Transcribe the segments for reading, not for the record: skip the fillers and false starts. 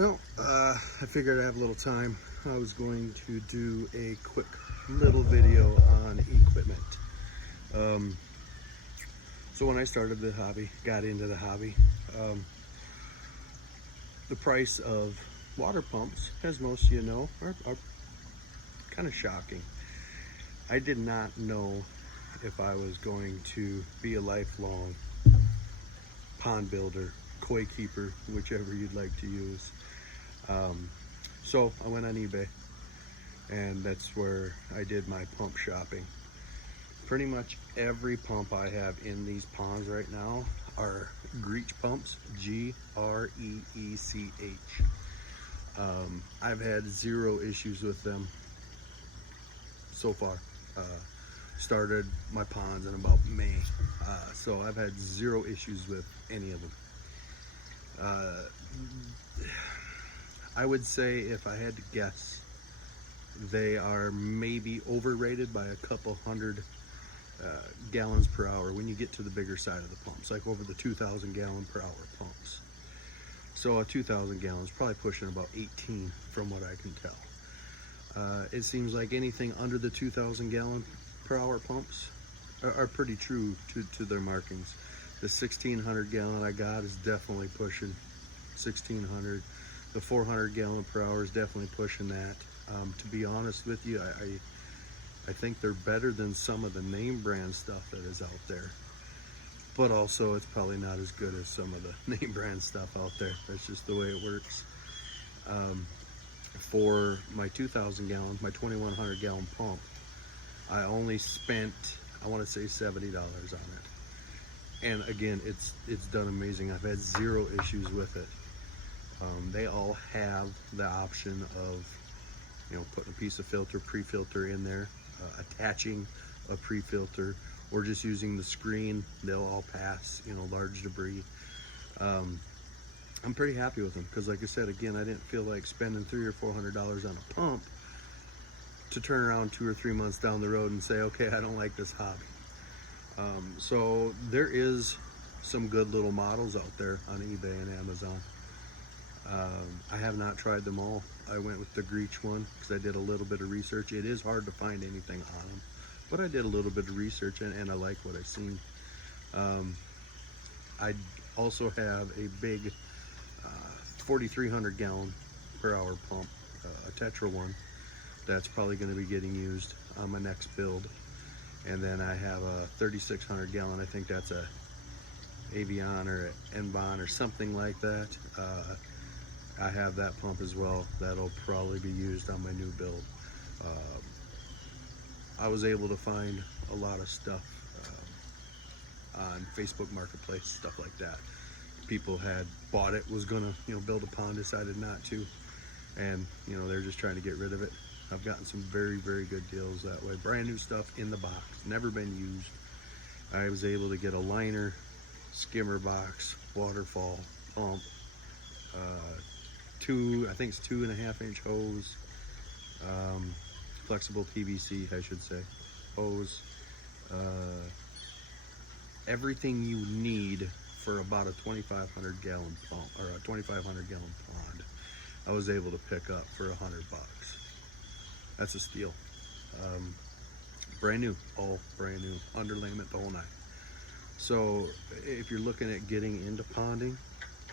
I figured I have a little time. I was going to do a quick little video on equipment. So when I started the hobby, got into the hobby, the price of water pumps, as most of you know, are kind of shocking. I did not know if I was going to be a lifelong pond builder, koi keeper, whichever you'd like to use. So I went on eBay, and that's where I did my pump shopping. Pretty much every pump I have in these ponds right now are Greech pumps, Greech. I've had zero issues with them so far. Started my ponds in about May, so I've had zero issues with any of them. I would say, if I had to guess, they are maybe overrated by a couple hundred gallons per hour when you get to the bigger side of the pumps, like over the 2,000 gallon per hour pumps. So a 2,000 gallons, probably pushing about 18 from what I can tell. It seems like anything under the 2,000 gallon per hour pumps are pretty true to their markings. The 1,600 gallon I got is definitely pushing 1,600. The 400 gallon per hour is definitely pushing that. To be honest with you, I think they're better than some of the name brand stuff that is out there. But also, it's probably not as good as some of the name brand stuff out there. That's just the way it works. For my 2,000 gallon, my 2,100 gallon pump, I only spent, I want to say $70 on it. And again, it's done amazing. I've had zero issues with it. They all have the option of, putting a piece of filter, pre-filter in there, attaching a pre-filter, or just using the screen. They'll all pass, large debris. I'm pretty happy with them because, like I said, again, I didn't feel like spending $300 or $400 on a pump to turn around 2 or 3 months down the road and say, okay, I don't like this hobby. So there is some good little models out there on eBay and Amazon. I have not tried them all. I went with the Greech one because I did a little bit of research. It is hard to find anything on them, but I did a little bit of research and I like what I've seen. I also have a big 4,300 gallon per hour pump, a Tetra one, that's probably going to be getting used on my next build. And then I have a 3,600 gallon, I think that's a Avion or Enbon or something like that. I have that pump as well. That'll probably be used on my new build. I was able to find a lot of stuff on Facebook Marketplace, stuff like that. People had bought it, was gonna build a pond, decided not to, and they're just trying to get rid of it. I've gotten some very, very good deals that way. Brand new stuff in the box, never been used. I was able to get a liner, skimmer box, waterfall pump, I think it's 2.5 inch hose, flexible PVC, I should say, hose, everything you need for about a 2,500 gallon pump or a 2,500 gallon pond. I was able to pick up for $100. That's a steal. Brand new, all brand new, underlayment, the whole nine. So if you're looking at getting into ponding,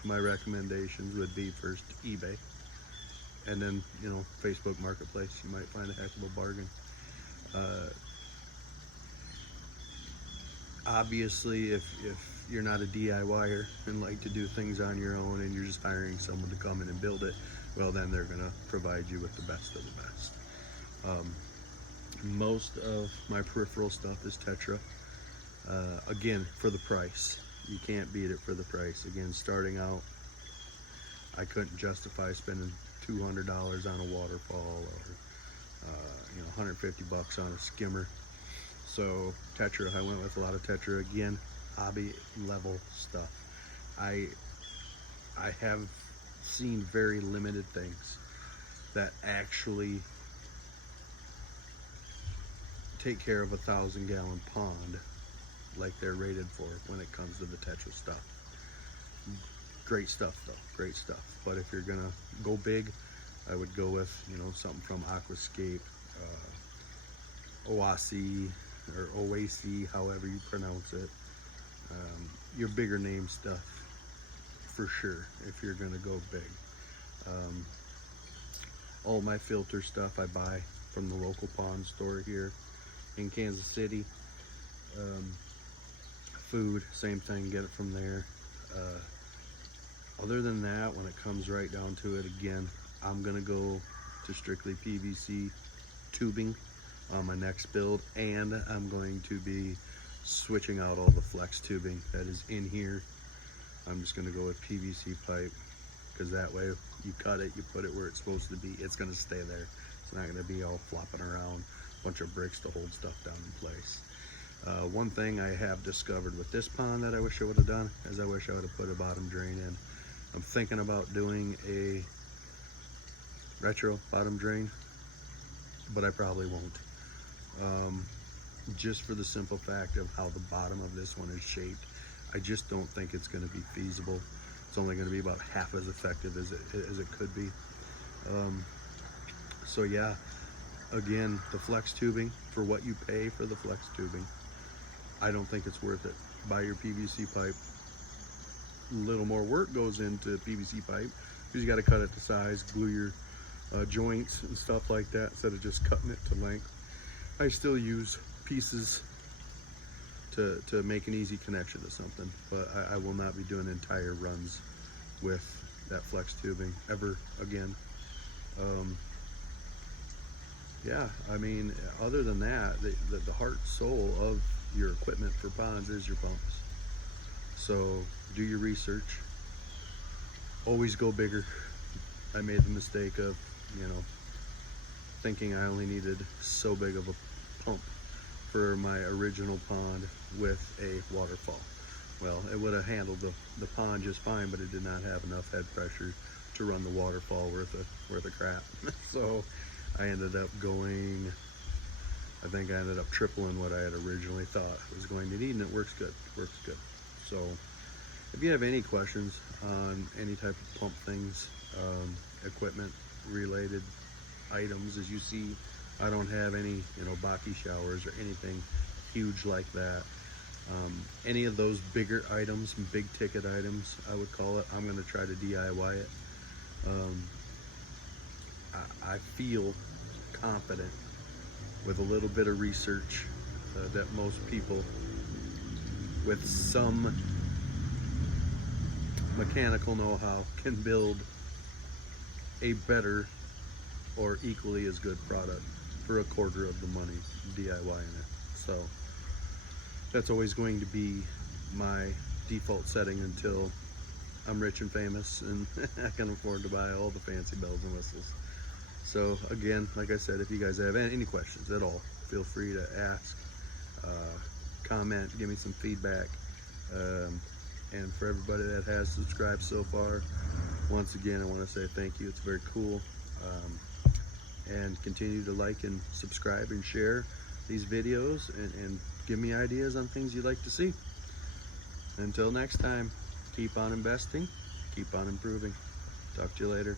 my recommendations would be first eBay, and then Facebook Marketplace. You might find a heck of a bargain. Obviously, if you're not a DIYer and like to do things on your own and you're just hiring someone to come in and build it, well, then they're gonna provide you with the best of the best. Most of my peripheral stuff is Tetra. Again, for the price. You can't beat it for the price. Again, starting out, I couldn't justify spending $200 on a waterfall or $150 on a skimmer. So Tetra, I went with a lot of Tetra. Again, hobby level stuff. I have seen very limited things that actually take care of a 1,000 gallon pond like they're rated for when it comes to the Tetra stuff. Great stuff though, great stuff. But if you're gonna go big, I would go with, you know, something from Aquascape, Oasi, or Oasi, however you pronounce it. Your bigger name stuff for sure if you're gonna go big. All my filter stuff I buy from the local pond store here in Kansas City. Food, same thing, get it from there. Other than that, when it comes right down to it, again, I'm gonna go to strictly PVC tubing on my next build, and I'm going to be switching out all the flex tubing that is in here. I'm just gonna go with PVC pipe, because that way you cut it, you put it where it's supposed to be, it's gonna stay there. It's not gonna be all flopping around, a bunch of bricks to hold stuff down in place. One thing I have discovered with this pond that I wish I would have done is I wish I would have put a bottom drain in. I'm thinking about doing a retro bottom drain, but I probably won't. Just for the simple fact of how the bottom of this one is shaped, I just don't think it's going to be feasible. It's only going to be about half as effective as it could be. So yeah, again, the flex tubing, for what you pay for the flex tubing, I don't think it's worth it. Buy your PVC pipe. A little more work goes into PVC pipe because you got to cut it to size, glue your joints and stuff like that instead of just cutting it to length. I still use pieces to make an easy connection to something, but I will not be doing entire runs with that flex tubing ever again. Yeah, I mean, other than that, the heart soul of your equipment for ponds is your pumps. So do your research. Always go bigger. I made the mistake of, you know, thinking I only needed so big of a pump for my original pond with a waterfall. Well, it would have handled the pond just fine, but it did not have enough head pressure to run the waterfall worth of crap. So I ended up going, I think I ended up tripling what I had originally thought it was going to need, and it works good. Works good. So if you have any questions on any type of pump things, equipment related items, as you see, I don't have any, you know, Baki showers or anything huge like that. Any of those bigger items, big ticket items, I would call it, I'm going to try to DIY it. I feel confident with a little bit of research that most people with some mechanical know-how can build a better or equally as good product for a quarter of the money DIYing it. So that's always going to be my default setting until I'm rich and famous and I can afford to buy all the fancy bells and whistles. So again, like I said, if you guys have any questions at all, feel free to ask, comment, give me some feedback. And for everybody that has subscribed so far, once again, I want to say thank you. It's very cool. And continue to like and subscribe and share these videos and give me ideas on things you'd like to see. Until next time, keep on investing, keep on improving. Talk to you later.